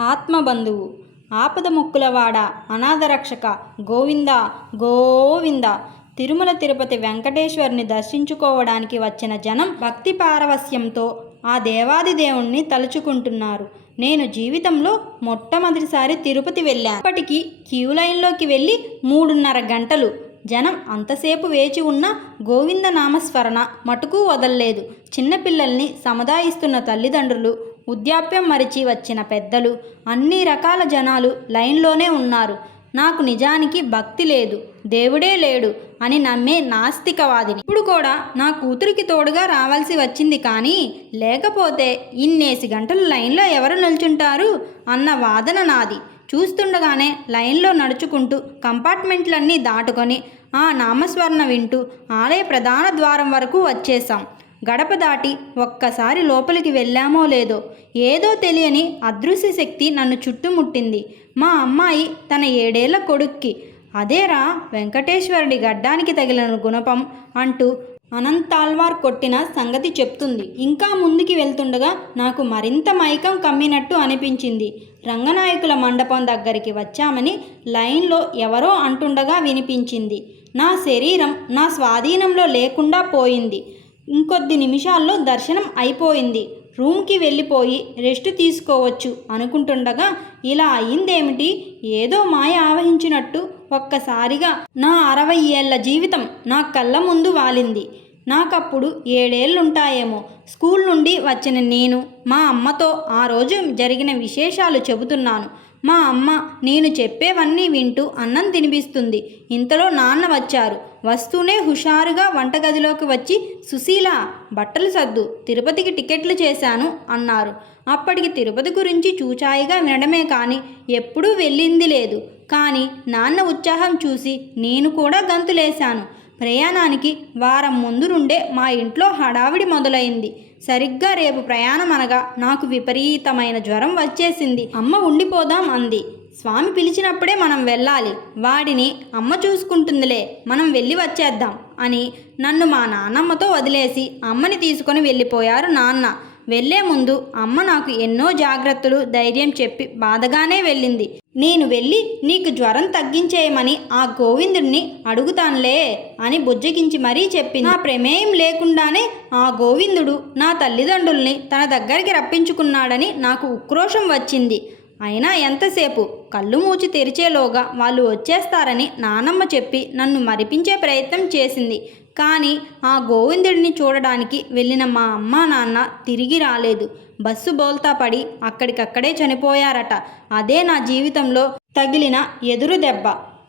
ఆత్మబంధువు ఆపద ముక్కులవాడ అనాథరక్షక గోవింద గోవింద. తిరుమల తిరుపతి వెంకటేశ్వరుని దర్శించుకోవడానికి వచ్చిన జనం భక్తి పారవస్యంతో ఆ దేవాది దేవుణ్ణి తలుచుకుంటున్నారు. నేను జీవితంలో మొట్టమొదటిసారి తిరుపతి వెళ్ళాను. అప్పటికి క్యూ లైన్లోకి వెళ్ళి మూడున్నర గంటలు. జనం అంతసేపు వేచి ఉన్న గోవింద నామస్మరణ మటుకు వదల్లేదు. చిన్నపిల్లల్ని సముదాయిస్తున్న తల్లిదండ్రులు వృద్ధాప్యం మరిచి వచ్చిన పెద్దలు అన్ని రకాల జనాలు లైన్లోనే ఉన్నారు. నాకు నిజానికి భక్తి లేదు దేవుడే లేడు అని నమ్మే నాస్తికవాదిని. ఇప్పుడు కూడా నా కూతురికి తోడుగా రావాల్సి వచ్చింది కానీ లేకపోతే ఇన్నేసి గంటలు లైన్లో ఎవరు నిల్చుంటారు అన్న వాదన నాది. చూస్తుండగానే లైన్లో నడుచుకుంటూ కంపార్ట్మెంట్లన్నీ దాటుకొని ఆ నామస్మరణ వింటూ ఆలయ ప్రధాన ద్వారం వరకు వచ్చేసాం గడప దాటి ఒక్కసారి లోపలికి వెళ్ళామో లేదో ఏదో తెలియని అదృశ్య శక్తి నన్ను చుట్టుముట్టింది. మా అమ్మాయి తన ఏడేళ్ళ కొడుక్కి అదేరా వెంకటేశ్వరుడి గడ్డానికి తగిలిన గుణపం అంటూ అనంతాల్వార్ కొట్టిన సంగతి చెప్తుంది. ఇంకా ముందుకి వెళ్తుండగా నాకు మరింత మైకం కమ్మినట్టు అనిపించింది. రంగనాయకుల మండపం దగ్గరికి వచ్చామని లైన్లో ఎవరో అంటుండగా వినిపించింది. నా శరీరం నా స్వాధీనంలో లేకుండా పోయింది. ఇంకొద్ది నిమిషాల్లో దర్శనం అయిపోయింది. రూమ్కి వెళ్ళిపోయి రెస్ట్ తీసుకోవచ్చు అనుకుంటుండగా ఇలా అయిందేమిటి ఏదో మాయ ఆవహించినట్టు ఒక్కసారిగా నా అరవై ఏళ్ళ జీవితం నా కళ్ళ ముందు వాలింది. నాకప్పుడు ఏడేళ్ళుంటాయేమో స్కూల్ నుండి వచ్చిన నేను మా అమ్మతో ఆ రోజు జరిగిన విశేషాలు చెబుతున్నాను. మా అమ్మ నేను చెప్పేవన్నీ వింటూ అన్నం తినిపిస్తుంది. ఇంతలో నాన్న వచ్చారు. వస్తూనే హుషారుగా వంటగదిలోకి వచ్చి సుశీల బట్టలు సర్దు. తిరుపతికి టికెట్లు చేశాను అన్నారు. అప్పటికి తిరుపతి గురించి చూచాయిగా వినడమే కానీ ఎప్పుడూ వెళ్ళింది లేదు. కానీ నాన్న ఉత్సాహం చూసి నేను కూడా గంతులేశాను. ప్రయాణానికి వారం ముందు నుండే మా ఇంట్లో హడావిడి మొదలైంది. సరిగ్గా రేపు ప్రయాణం అనగా నాకు విపరీతమైన జ్వరం వచ్చేసింది. అమ్మ ఉండిపోదాం అంది. స్వామి పిలిచినప్పుడే మనం వెళ్ళాలి. వాడిని అమ్మ చూసుకుంటుందిలే మనం వెళ్ళి వచ్చేద్దాం అని నన్ను మా నాన్నమ్మతో వదిలేసి అమ్మని తీసుకొని వెళ్ళిపోయారు నాన్న. వెళ్ళే ముందు అమ్మ నాకు ఎన్నో జాగ్రత్తలు ధైర్యం చెప్పి బాధగానే వెళ్ళింది. నేను వెళ్ళి నీకు జ్వరం తగ్గించేయమని ఆ గోవిందుడిని అడుగుతానులే అని బుజ్జగించి మరీ చెప్పింది. నా ప్రమేయం లేకుండానే ఆ గోవిందుడు నా తల్లిదండ్రుల్ని తన దగ్గరికి రప్పించుకున్నాడని నాకు ఉక్రోషం వచ్చింది. అయినా ఎంతసేపు? కళ్ళు మూచి తెరిచేలోగా వాళ్ళు వచ్చేస్తారని నానమ్మ చెప్పి నన్ను మరిపించే ప్రయత్నం చేసింది. కానీ ఆ గోవిందుడిని చూడడానికి వెళ్ళిన మా అమ్మా నాన్న తిరిగి రాలేదు. బస్సు బోల్తా పడి అక్కడికక్కడే చనిపోయారట. అదే నా జీవితంలో తగిలిన ఎదురు దెబ్బ.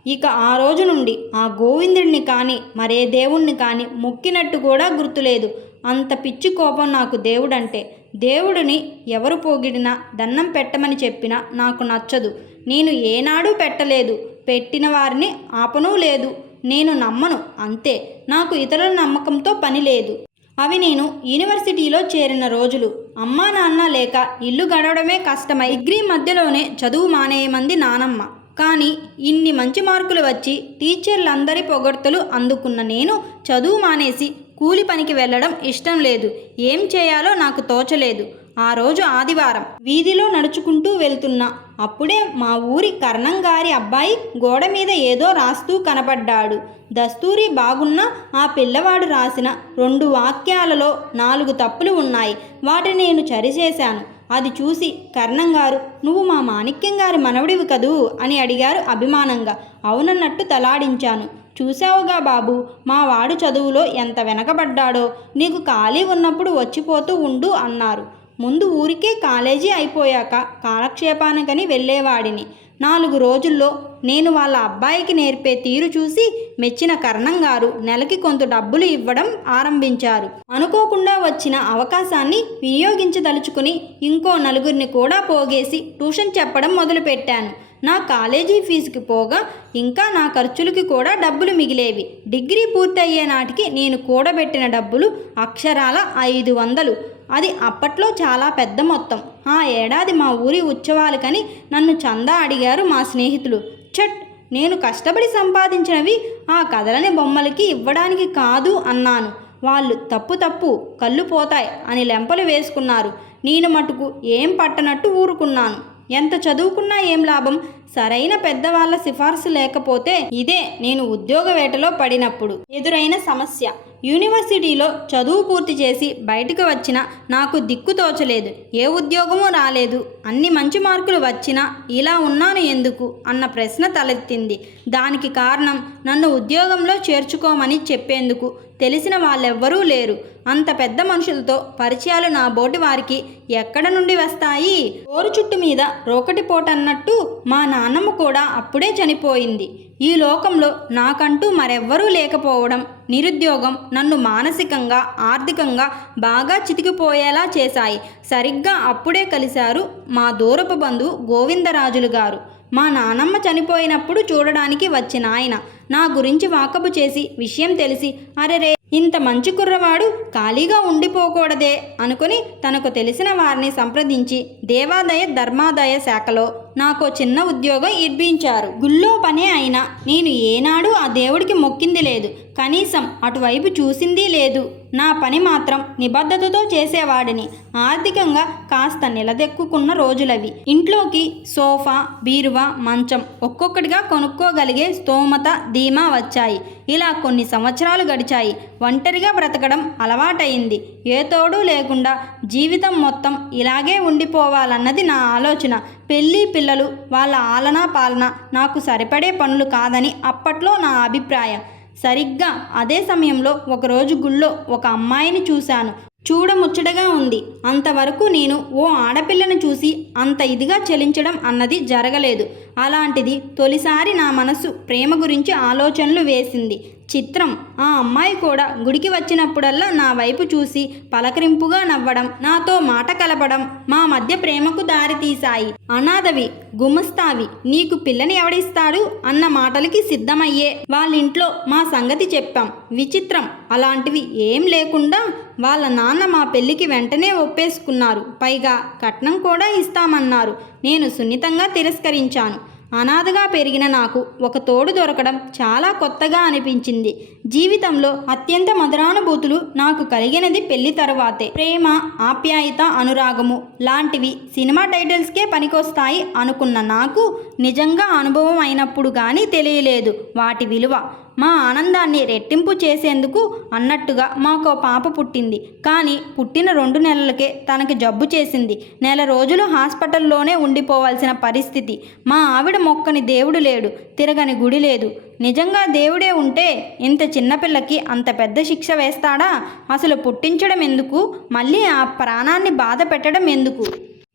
ఇక ఆ రోజు నుండి ఆ గోవిందుడిని కానీ మరే దేవుణ్ణి కానీ మొక్కినట్టు కూడా గుర్తులేదు. అంత పిచ్చి కోపం నాకు దేవుడంటే. దేవుడిని ఎవరు పోగిడినా దండం పెట్టమని చెప్పినా నాకు నచ్చదు. నేను ఏనాడూ పెట్టలేదు. పెట్టిన వారిని ఆపనూ లేదు. నేను నమ్మను అంతే. నాకు ఇతరుల నమ్మకంతో పని లేదు. అవి నేను యూనివర్సిటీలో చేరిన రోజులు. అమ్మా నాన్న లేక ఇల్లు గడవడమే కష్టమై డిగ్రీ మధ్యలోనే చదువు మానేయమంది నానమ్మ. కానీ ఇన్ని మంచి మార్కులు వచ్చి టీచర్లందరి పొగడ్తలు అందుకున్న నేను చదువు మానేసి కూలి పనికి వెళ్ళడం ఇష్టం లేదు. ఏం చేయాలో నాకు తోచలేదు. ఆ రోజు ఆదివారం వీధిలో నడుచుకుంటూ వెళ్తున్నా అప్పుడే మా ఊరి కర్ణంగారి అబ్బాయి గోడ మీద ఏదో రాస్తూ కనపడ్డాడు దస్తూరి బాగున్నా ఆ పిల్లవాడు రాసిన రెండు వాక్యాలలో నాలుగు తప్పులు ఉన్నాయి. వాటిని నేను సరిచేశాను. అది చూసి కర్ణం గారు నువ్వు మా మాణిక్యం గారి మనవడివి కదూ? అని అడిగారు అభిమానంగా. అవునన్నట్టు తలాడించాను. చూసావుగా బాబు మా వాడు చదువులో ఎంత వెనకబడ్డాడో. నీకు ఖాళీ ఉన్నప్పుడు వచ్చిపోతూ ఉండు అన్నారు. ముందు ఊరికే కాలేజీ అయిపోయాక కాలక్షేపానికని వెళ్ళేవాడిని. నాలుగు రోజుల్లో నేను వాళ్ళ అబ్బాయికి నేర్పే తీరు చూసి మెచ్చిన కర్ణం గారు నెలకి కొంత డబ్బులు ఇవ్వడం ఆరంభించారు. అనుకోకుండా వచ్చిన అవకాశాన్ని వినియోగించదలుచుకుని ఇంకో నలుగురిని కూడా పోగేసి ట్యూషన్ చెప్పడం మొదలుపెట్టాను. నా కాలేజీ ఫీజుకి పోగా ఇంకా నా ఖర్చులకి కూడా డబ్బులు మిగిలేవి. డిగ్రీ పూర్తయ్యే నాటికి నేను కూడబెట్టిన డబ్బులు అక్షరాల ఐదు వందలు. అది అప్పట్లో చాలా పెద్ద మొత్తం. ఆ ఏడాది మా ఊరి ఉత్సవాలకని నన్ను చందా అడిగారు మా స్నేహితులు. చట్ నేను కష్టపడి సంపాదించినవి ఆ కదలని బొమ్మలకి ఇవ్వడానికి కాదు అన్నాను. వాళ్ళు తప్పు తప్పు కళ్ళు పోతాయి అని లెంపలు వేసుకున్నారు. నేను మటుకు ఏం పట్టనట్టు ఊరుకున్నాను. ఎంత చదువుకున్నా ఏం లాభం? సరైన పెద్దవాళ్ళ సిఫార్సు లేకపోతే ఇదే నేను ఉద్యోగ వేటలో పడినప్పుడు. ఎదురైన సమస్య. యూనివర్సిటీలో చదువు పూర్తి చేసి బయటకు వచ్చినా నాకు దిక్కు తోచలేదు. ఏ ఉద్యోగమూ రాలేదు. అన్ని మంచి మార్కులు వచ్చినా ఇలా ఉన్నాను ఎందుకు? అన్న ప్రశ్న తలెత్తింది. దానికి కారణం నన్ను ఉద్యోగంలో చేర్చుకోమని చెప్పేందుకు తెలిసిన వాళ్ళెవ్వరూ లేరు. అంత పెద్ద మనుషులతో పరిచయాలు నా బోటి వారికి ఎక్కడ నుండి వస్తాయి? ఓరు చుట్టు మీద రోకటి పోటన్నట్టు మా నాన్నమ్మ కూడా అప్పుడే చనిపోయింది. ఈ లోకంలో నాకంటూ మరెవ్వరూ లేకపోవడం నిరుద్యోగం నన్ను మానసికంగా ఆర్థికంగా బాగా చితికిపోయేలా చేశాయి. సరిగ్గా అప్పుడే కలిశారు మా దూరపు బంధువు గోవిందరాజులు గారు. మా నానమ్మ చనిపోయినప్పుడు చూడడానికి వచ్చిన ఆయన. నా గురించి వాకపు చేసి విషయం తెలిసి అరెరే ఇంత మంచి కుర్రవాడు ఖాళీగా ఉండిపోకూడదే అనుకుని తనకు తెలిసిన వారిని సంప్రదించి దేవాదాయ ధర్మాదాయ శాఖలో నాకు చిన్న ఉద్యోగం ఇప్పించారు. గుళ్ళో పనే అయినా నేను ఏనాడు ఆ దేవుడికి మొక్కింది లేదు. కనీసం అటువైపు చూసింది లేదు. నా పని మాత్రం నిబద్ధతతో చేసేవాడిని. ఆర్థికంగా కాస్త నిలదెక్కుకున్న రోజులవి. ఇంట్లోకి సోఫా బీరువా మంచం ఒక్కొక్కటిగా కొనుక్కోగలిగే స్తోమత ధీమా వచ్చాయి. ఇలా కొన్ని సంవత్సరాలు గడిచాయి. ఒంటరిగా బ్రతకడం అలవాటైంది ఏ తోడు లేకుండా జీవితం మొత్తం ఇలాగే ఉండిపోవాలన్నది నా ఆలోచన. పెళ్ళి పిల్లలు వాళ్ళ ఆలనా పాలన నాకు సరిపడే పనులు కాదని అప్పట్లో నా అభిప్రాయం. సరిగ్గా అదే సమయంలో ఒకరోజు గుళ్ళో ఒక అమ్మాయిని చూశాను. చూడముచ్చటగా ఉంది. అంతవరకు నేను ఓ ఆడపిల్లను చూసి అంత ఇదిగా చెలించడం అన్నది జరగలేదు. అలాంటిది తొలిసారి నా మనసు ప్రేమ గురించి ఆలోచనలు వేసింది. చిత్రం. ఆ అమ్మాయి కూడా గుడికి వచ్చినప్పుడల్లా నా వైపు చూసి పలకరింపుగా నవ్వడం నాతో మాట కలపడం మా మధ్య ప్రేమకు దారితీశాయి అనాథవి గుమస్తావి నీకు పిల్లని ఎవడిస్తాడు అన్న మాటలకి సిద్ధమయ్యే వాళ్ళింట్లో మా సంగతి చెప్పాం. విచిత్రం. అలాంటివి ఏం లేకుండా వాళ్ళ నాన్న మా పెళ్ళికి వెంటనే ఒప్పేసుకున్నారు. పైగా కట్నం కూడా ఇస్తామన్నారు. నేను సున్నితంగా తిరస్కరించాను. అనాథగా పెరిగిన నాకు ఒక తోడు దొరకడం చాలా కొత్తగా అనిపించింది. జీవితంలో అత్యంత మధురానుభూతులు నాకు కలిగినది పెళ్ళి తర్వాతే. ప్రేమ ఆప్యాయత అనురాగము లాంటివి సినిమా టైటిల్స్కే పనికొస్తాయి అనుకున్న నాకు నిజంగా అనుభవం అయినప్పుడు కానీ తెలియలేదు. వాటి విలువ మా ఆనందాన్ని రెట్టింపు చేసేందుకు అన్నట్టుగా మాకు పాప పుట్టింది. కానీ పుట్టిన రెండు నెలలకే తనకి జబ్బు చేసింది. నెల రోజులు హాస్పిటల్లోనే ఉండిపోవాల్సిన పరిస్థితి. మా ఆవిడ మొక్కని దేవుడు లేడు తిరగని గుడి లేదు. నిజంగా దేవుడే ఉంటే ఇంత చిన్నపిల్లకి అంత పెద్ద శిక్ష వేస్తాడా? అసలు పుట్టించడం ఎందుకు? మళ్ళీ ఆ ప్రాణాన్ని బాధ పెట్టడం ఎందుకు?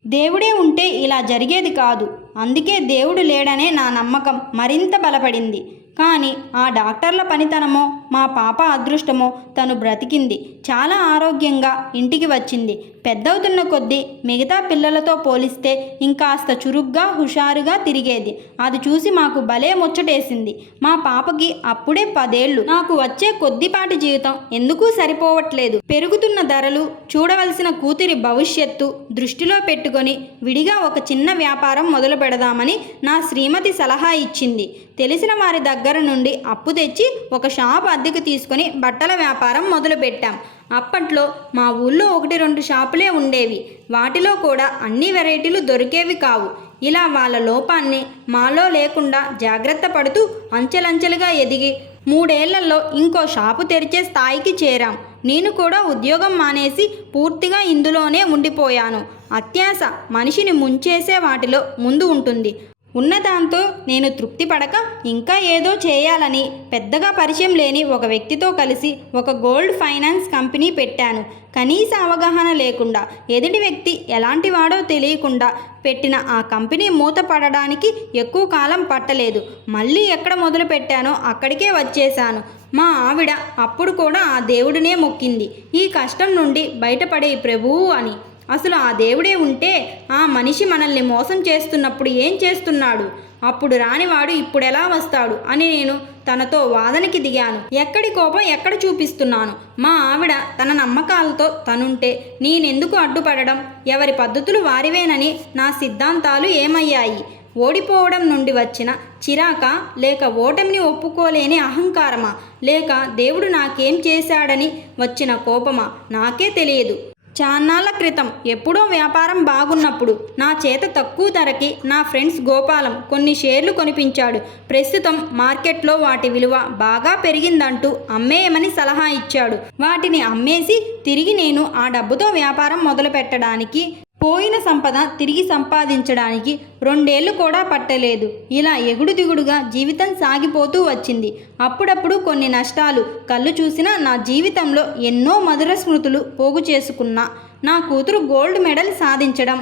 దేవుడే ఉంటే ఇలా జరిగేది కాదు. అందుకే దేవుడు లేడనే నా నమ్మకం మరింత బలపడింది. కానీ ఆ డాక్టర్ల పనితనమో మా పాప అదృష్టమో తను బ్రతికింది. చాలా ఆరోగ్యంగా ఇంటికి వచ్చింది. పెద్దవుతున్న కొద్దీ మిగతా పిల్లలతో పోలిస్తే ఇంకాస్త చురుగ్గా హుషారుగా తిరిగేది. అది చూసి మాకు భలే ముచ్చటేసింది. మా పాపకి అప్పుడే పదేళ్ళు. నాకు వచ్చే కొద్దిపాటి జీవితం ఎందుకు సరిపోవట్లేదు. పెరుగుతున్న ధరలు చూడవలసిన కూతురి భవిష్యత్తు దృష్టిలో పెట్టుకొని విడిగా ఒక చిన్న వ్యాపారం మొదలు పెడదామని నా శ్రీమతి సలహా ఇచ్చింది. తెలిసిన వారి దగ్గర నుండి అప్పు తెచ్చి ఒక షాప్ అద్దెకు తీసుకొని బట్టల వ్యాపారం మొదలుపెట్టాం. అప్పట్లో మా ఊళ్ళో ఒకటి రెండు షాపులే ఉండేవి. వాటిలో కూడా అన్ని వెరైటీలు దొరికేవి కావు. ఇలా వాళ్ళ లోపాన్ని మాలో లేకుండా జాగ్రత్త పడుతూ అంచెలంచెలుగా ఎదిగి మూడేళ్ళలో ఇంకో షాపు తెరిచే స్థాయికి చేరాం. నేను కూడా ఉద్యోగం మానేసి పూర్తిగా ఇందులోనే ఉండిపోయాను. అత్యాశ మనిషిని ముంచేసే వాటిలో ముందు ఉంటుంది. ఉన్నదాంతో నేను తృప్తి పడక ఇంకా ఏదో చేయాలని పెద్దగా పరిచయం లేని ఒక వ్యక్తితో కలిసి ఒక గోల్డ్ ఫైనాన్స్ కంపెనీ పెట్టాను. కనీస అవగాహన లేకుండా ఎదుటి వ్యక్తి ఎలాంటి వాడో తెలియకుండా పెట్టిన ఆ కంపెనీ మూతపడడానికి ఎక్కువ కాలం పట్టలేదు. మళ్ళీ ఎక్కడ మొదలు పెట్టానో అక్కడికే వచ్చేశాను. మా ఆవిడ అప్పుడు కూడా ఆ దేవుడినే మొక్కింది. ఈ కష్టం నుండి బయటపడే ప్రభువు అని. అసలు ఆ దేవుడే ఉంటే ఆ మనిషి మనల్ని మోసం చేస్తున్నప్పుడు ఏం చేస్తున్నాడు? అప్పుడు రానివాడు ఇప్పుడు ఎలా వస్తాడు? అని నేను తనతో వాదనకి దిగాను. ఎక్కడి కోపం ఎక్కడ చూపిస్తున్నాను? మా ఆవిడ తన నమ్మకాలతో తనుంటే నేనెందుకు అడ్డుపడడం? ఎవరి పద్ధతులు వారివేనని నా సిద్ధాంతాలు ఏమయ్యాయి? ఓడిపోవడం నుండి వచ్చిన చిరాక? లేక ఓటమిని ఒప్పుకోలేని అహంకారమా? లేక దేవుడు నాకేం చేశాడని వచ్చిన కోపమా? నాకే తెలియదు. చాన్నాళ్ళ క్రితం ఎప్పుడో వ్యాపారం బాగున్నప్పుడు నా చేత తక్కువ ధరకి నా ఫ్రెండ్స్ గోపాలం కొన్ని షేర్లు కొనిపించాడు. ప్రస్తుతం మార్కెట్లో వాటి విలువ బాగా పెరిగిందంటూ అమ్మేయమని సలహా ఇచ్చాడు. వాటిని అమ్మేసి తిరిగి నేను ఆ డబ్బుతో వ్యాపారం మొదలు పెట్టడానికి పోయిన సంపద తిరిగి సంపాదించడానికి రెండేళ్ళు కూడా పట్టలేదు. ఇలా ఎగుడు దిగుడుగా జీవితం సాగిపోతూ వచ్చింది. అప్పుడప్పుడు కొన్ని నష్టాలు కళ్ళు చూసినా నా జీవితంలో ఎన్నో మధుర స్మృతులు పోగు చేసుకున్నా. నా కూతురు గోల్డ్ మెడల్ సాధించడం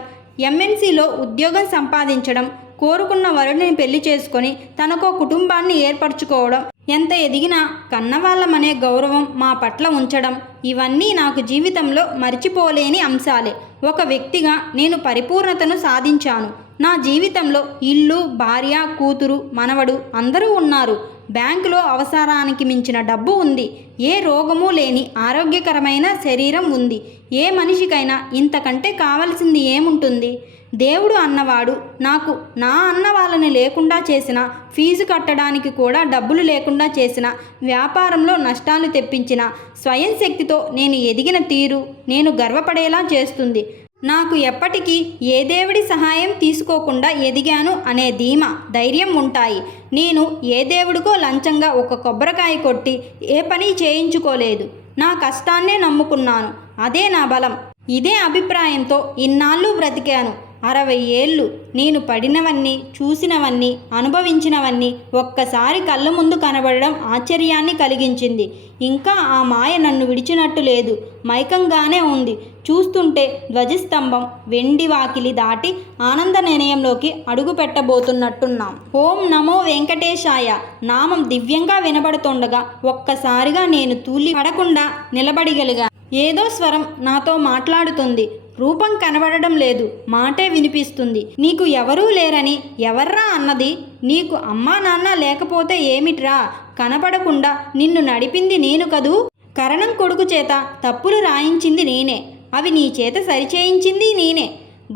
ఎంఎన్సీలో ఉద్యోగం సంపాదించడం కోరుకున్న వరుడిని పెళ్ళి చేసుకొని తనకో కుటుంబాన్ని ఏర్పరచుకోవడం ఎంత ఎదిగినా కన్నవాళ్ళమనే గౌరవం మా పట్ల ఉంచడం ఇవన్నీ నాకు జీవితంలో మర్చిపోలేని అంశాలే. ఒక వ్యక్తిగా నేను పరిపూర్ణతను సాధించాను. నా జీవితంలో ఇల్లు భార్య కూతురు మనవడు అందరూ ఉన్నారు. బ్యాంకులో అవసరానికి మించిన డబ్బు ఉంది. ఏ రోగము లేని ఆరోగ్యకరమైన శరీరం ఉంది. ఏ మనిషికైనా ఇంతకంటే కావలసింది ఏముంటుంది? దేవుడు అన్నవాడు. నాకు నా అన్న వాళ్ళని లేకుండా చేసిన ఫీజు కట్టడానికి కూడా డబ్బులు లేకుండా చేసిన వ్యాపారంలో నష్టాలు తెప్పించిన స్వయం శక్తితో నేను ఎదిగిన తీరు నేను గర్వపడేలా చేస్తుంది. నాకు ఎప్పటికీ ఏ దేవుడి సహాయం తీసుకోకుండా ఎదిగాను అనే ధీమ ధైర్యం ఉంటాయి. నేను ఏ దేవుడికో లంచంగా ఒక కొబ్బరికాయ కొట్టి ఏ పని చేయించుకోలేదు. నా కష్టాన్నే నమ్ముకున్నాను. అదే నా బలం. ఇదే అభిప్రాయంతో ఇన్నాళ్ళు బ్రతికాను. అరవై ఏళ్ళు నేను పడినవన్నీ చూసినవన్నీ అనుభవించినవన్నీ ఒక్కసారి కళ్ళ ముందు కనబడడం ఆశ్చర్యాన్ని కలిగించింది. ఇంకా ఆ మాయ నన్ను విడిచినట్టు లేదు. మైకంగానే ఉంది. చూస్తుంటే ధ్వజస్తంభం వెండి వాకిలి దాటి ఆనంద నిలయంలోకి అడుగు పెట్టబోతున్నట్టున్నాం ఓం నమో వెంకటేశాయ. నామం దివ్యంగా వినబడుతుండగా ఒక్కసారిగా నేను తూలి పడకుండా నిలబడిగలిగా ఏదో స్వరం నాతో మాట్లాడుతుంది. రూపం కనబడడం లేదు. మాటే వినిపిస్తుంది. నీకు ఎవరూ లేరని ఎవర్రా అన్నది? నీకు అమ్మా నాన్న లేకపోతే ఏమిట్రా? కనపడకుండా నిన్ను నడిపింది నేను కదూ? కరణం కొడుకు చేత తప్పులు రాయించింది నేనే. అవి నీ చేత సరిచేయించింది నేనే.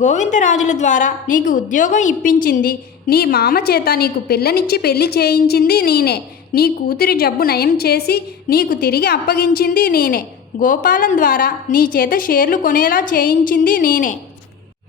గోవిందరాజుల ద్వారా నీకు ఉద్యోగం ఇప్పించింది. నీ మామ చేత నీకు పిల్లనిచ్చి పెళ్ళి చేయించింది నేనే. నీ కూతురి జబ్బు నయం చేసి నీకు తిరిగి అప్పగించింది నేనే. గోపాలం ద్వారా నీ చేత షేర్లు కొనేలా చేయించింది నేనే.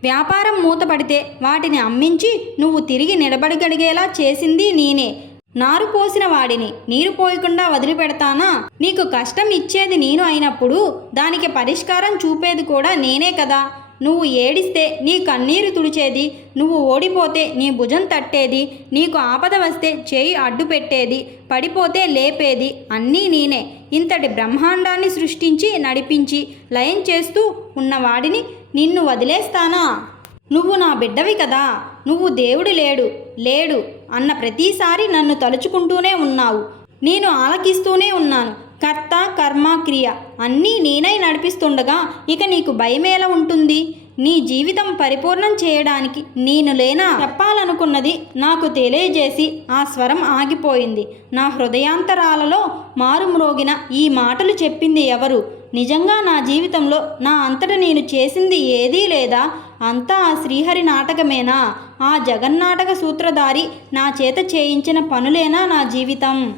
వ్యాపారం మూతపడితే వాటిని అమ్మించి నువ్వు తిరిగి నిలబడగలిగేలా చేసింది నేనే. నారు పోసిన వాడిని నీరు పోయకుండా వదిలిపెడతానా? నీకు కష్టం ఇచ్చేది నేను అయినప్పుడు దానికి పరిష్కారం చూపేది కూడా నేనే కదా. నువ్వు ఏడిస్తే నీ కన్నీరు తుడిచేది నువ్వు ఓడిపోతే నీ భుజం తట్టేది నీకు ఆపద వస్తే చేయి అడ్డు పెట్టేది పడిపోతే లేపేది అన్నీ నేనే. ఇంతటి బ్రహ్మాండాన్ని సృష్టించి నడిపించి లయం చేస్తూ ఉన్నవాడిని నిన్ను వదిలేస్తానా? నువ్వు నా బిడ్డవి కదా నువ్వు దేవుడు లేడు లేడు అన్న ప్రతిసారి నన్ను తలుచుకుంటూనే ఉన్నావు. నేను ఆలకిస్తూనే ఉన్నాను. కర్త కర్మ క్రియ అన్నీ నేనై నడిపిస్తుండగా ఇక నీకు భయమేలా ఉంటుంది? నీ జీవితం పరిపూర్ణం చేయడానికి నేను లేనా? చెప్పాలనుకున్నది నాకు తెలియజేసి ఆ స్వరం ఆగిపోయింది. నా హృదయాంతరాలలో మారుమ్రోగిన ఈ మాటలు చెప్పింది ఎవరు? నిజంగా నా జీవితంలో నా అంతట నేను చేసింది ఏదీ లేదా? అంతా ఆ శ్రీహరి నాటకమేనా? ఆ జగన్నాటక సూత్రధారి నా చేత చేయించిన పనులేనా నా జీవితం?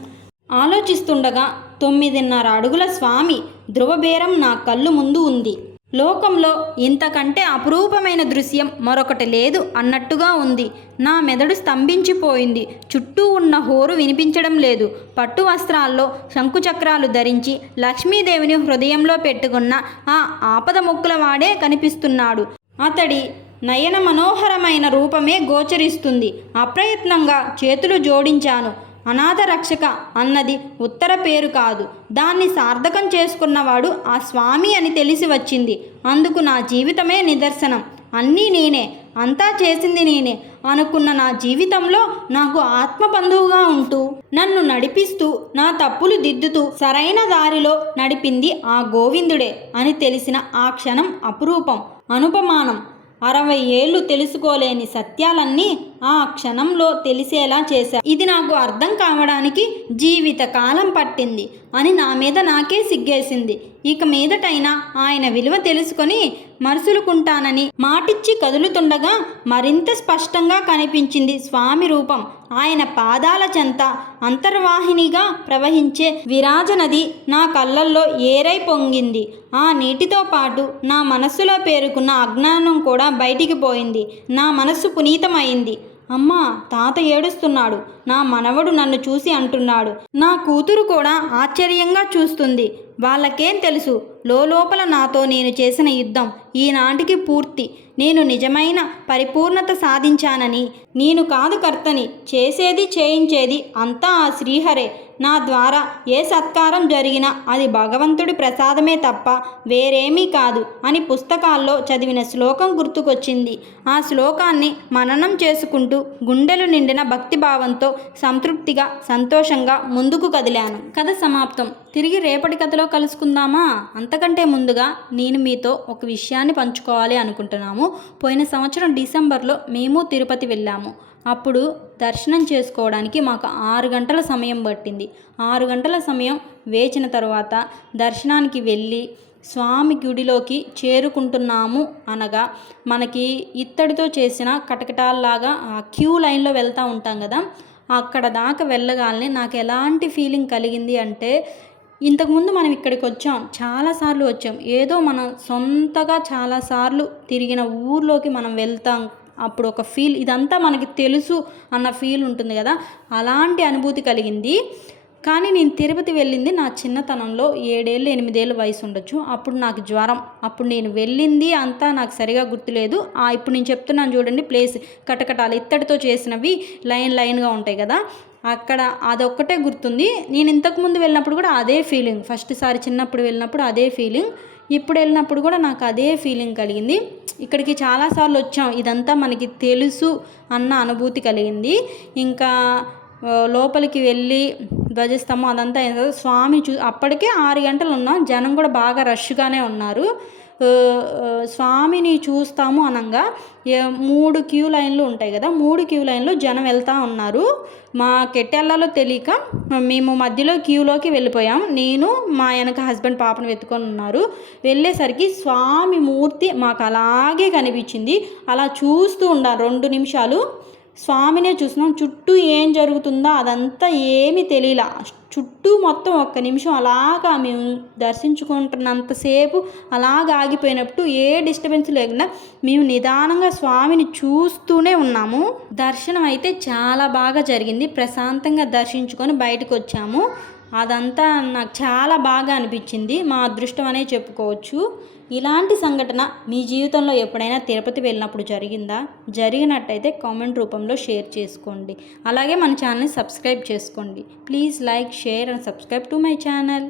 ఆలోచిస్తుండగా తొమ్మిదిన్నర అడుగుల స్వామి ధ్రువబేరం నా కళ్ళు ముందు ఉంది. లోకంలో ఇంతకంటే అపురూపమైన దృశ్యం మరొకటి లేదు అన్నట్టుగా ఉంది. నా మెదడు స్తంభించిపోయింది. చుట్టూ ఉన్న హోరు వినిపించడం లేదు. పట్టు వస్త్రాల్లో శంకుచక్రాలు ధరించి లక్ష్మీదేవిని హృదయంలో పెట్టుకున్న ఆ ఆపద మొక్కుల వాడే కనిపిస్తున్నాడు. అతడి నయన మనోహరమైన రూపమే గోచరిస్తుంది. అప్రయత్నంగా చేతులు జోడించాను. అనాథ రక్షక అన్నది ఉత్తర పేరు కాదు. దాన్ని సార్థకం చేసుకున్నవాడు ఆ స్వామి అని తెలిసి వచ్చింది. అందుకు నా జీవితమే నిదర్శనం. అన్నీ నేనే. అంతా చేసింది నేనే. అనుకున్న నా జీవితంలో నాకు ఆత్మ బంధువుగా ఉంటూ నన్ను నడిపిస్తూ నా తప్పులు దిద్దుతూ సరైన దారిలో నడిపింది ఆ గోవిందుడే అని తెలిసిన ఆ క్షణం అపురూపం అనుపమానం. అరవై ఏళ్ళు తెలుసుకోలేని సత్యాలన్నీ ఆ క్షణంలో తెలిసేలా చేశా ఇది నాకు అర్థం కావడానికి జీవిత కాలం పట్టింది అని నా మీద నాకే సిగ్గేసింది. ఇక మీదటైనా ఆయన విలువ తెలుసుకొని మరుసులుకుంటానని మాటిచ్చి కదులుతుండగా మరింత స్పష్టంగా కనిపించింది స్వామి రూపం. ఆయన పాదాల చెంత అంతర్వాహినిగా ప్రవహించే విరాజ నది నా కళ్ళల్లో ఏరై పొంగింది. ఆ నీటితో పాటు నా మనస్సులో పేరుకున్న అజ్ఞానం కూడా బయటికి పోయింది. నా మనస్సు పునీతమైంది. అమ్మా తాత ఏడుస్తున్నాడు. నా మనవడు నన్ను చూసి అంటున్నాడు. నా కూతురు కూడా ఆశ్చర్యంగా చూస్తుంది. వాళ్ళకేం తెలుసు? లోపల నాతో నేను చేసిన యుద్ధం ఈనాటికి పూర్తి. నేను నిజమైన పరిపూర్ణత సాధించానని. నేను కాదు కర్తని. చేసేది చేయించేది అంతా ఆ శ్రీహరే. నా ద్వారా ఏ సత్కారం జరిగినా అది భగవంతుడి ప్రసాదమే తప్ప వేరేమీ కాదు అని పుస్తకాల్లో చదివిన శ్లోకం గుర్తుకొచ్చింది. ఆ శ్లోకాన్ని మననం చేసుకుంటూ గుండెలు నిండిన భక్తిభావంతో సంతృప్తిగా సంతోషంగా ముందుకు కదిలాను. కథ సమాప్తం. తిరిగి రేపటి కథలో కలుసుకుందామా? అంతకంటే ముందుగా నేను మీతో ఒక విషయాన్ని పంచుకోవాలి అనుకుంటున్నాము. పోయిన సంవత్సరం డిసెంబర్లో మేము తిరుపతి వెళ్ళాము. అప్పుడు దర్శనం చేసుకోవడానికి మాకు ఆరు గంటల సమయం పట్టింది. ఆరు గంటల సమయం వేచిన తర్వాత దర్శనానికి వెళ్ళి స్వామి గుడిలోకి చేరుకుంటున్నాము అనగా మనకి ఇత్తడితో చేసిన కటకటాల్లాగా ఆ క్యూ లైన్లో వెళ్తూ ఉంటాం కదా అక్కడ దాకా వెళ్ళగానే నాకు ఎలాంటి ఫీలింగ్ కలిగింది అంటే ఇంతకుముందు మనం ఇక్కడికి వచ్చాం చాలాసార్లు వచ్చాం. ఏదో మనం సొంతగా చాలాసార్లు తిరిగిన ఊర్లోకి మనం వెళ్తాం అప్పుడు ఒక ఫీల్ ఇదంతా మనకి తెలుసు అన్న ఫీల్ ఉంటుంది కదా. అలాంటి అనుభూతి కలిగింది. కానీ నేను తిరుపతి వెళ్ళింది నా చిన్నతనంలో ఏడేళ్ళు ఎనిమిదేళ్ళు వయసు ఉండొచ్చు. అప్పుడు నాకు జ్వరం. అప్పుడు నేను వెళ్ళింది అంతా నాకు సరిగా గుర్తులేదు. ఆ ఇప్పుడు నేను చెప్తున్నాను చూడండి ప్లేస్ కటకటాలు ఇత్తడితో చేసినవి లైన్ లైన్గా ఉంటాయి కదా. అక్కడ అదొక్కటే గుర్తుంది. నేను ఇంతకుముందు వెళ్ళినప్పుడు కూడా అదే ఫీలింగ్ ఫస్ట్ సారి చిన్నప్పుడు వెళ్ళినప్పుడు అదే ఫీలింగ్ ఇప్పుడు వెళ్ళినప్పుడు కూడా నాకు అదే ఫీలింగ్ కలిగింది. ఇక్కడికి చాలాసార్లు వచ్చాం. ఇదంతా మనకి తెలుసు అన్న అనుభూతి కలిగింది. ఇంకా లోపలికి వెళ్ళి ధ్వజస్తంభం అదంతా స్వామి చూ అప్పటికే ఆరు గంటలు ఉన్నాం. జనం కూడా బాగా రష్గానే ఉన్నారు. స్వామిని చూస్తాము అనగా మూడు క్యూ లైన్లు ఉంటాయి కదా మూడు క్యూ లైన్లు జనం వెళ్తూ ఉన్నారు. మా కెట్టెళ్ళలో తెలియక మేము మధ్యలో క్యూలోకి వెళ్ళిపోయాం. నేను మా వెనక హస్బెండ్ పాపను వెతుకొని ఉన్నారు. వెళ్ళేసరికి స్వామి మూర్తి మాకు అలాగే కనిపించింది. అలా చూస్తూ ఉండాలి రెండు నిమిషాలు. స్వామినే చూసినాం చుట్టూ ఏం జరుగుతుందో అదంతా ఏమీ తెలియలా. చుట్టూ మొత్తం ఒక్క నిమిషం అలాగా మేము దర్శించుకుంటున్నంతసేపు అలాగ ఆగిపోయినప్పుడు ఏ డిస్టర్బెన్స్ లేకుండా మేము నిదానంగా స్వామిని చూస్తూనే ఉన్నాము. దర్శనం అయితే చాలా బాగా జరిగింది. ప్రశాంతంగా దర్శించుకొని బయటకు వచ్చాము. అదంతా నాకు చాలా బాగా అనిపించింది. మా అదృష్టం అనే చెప్పుకోవచ్చు. ఇలాంటి సంఘటన మీ జీవితంలో ఎప్పుడైనా తిరుపతి వెళ్ళినప్పుడు జరిగిందా? జరిగినట్టయితే కామెంట్ రూపంలో షేర్ చేసుకోండి. అలాగే మన ఛానల్ని సబ్స్క్రైబ్ చేసుకోండి. Please like share and subscribe to my channel.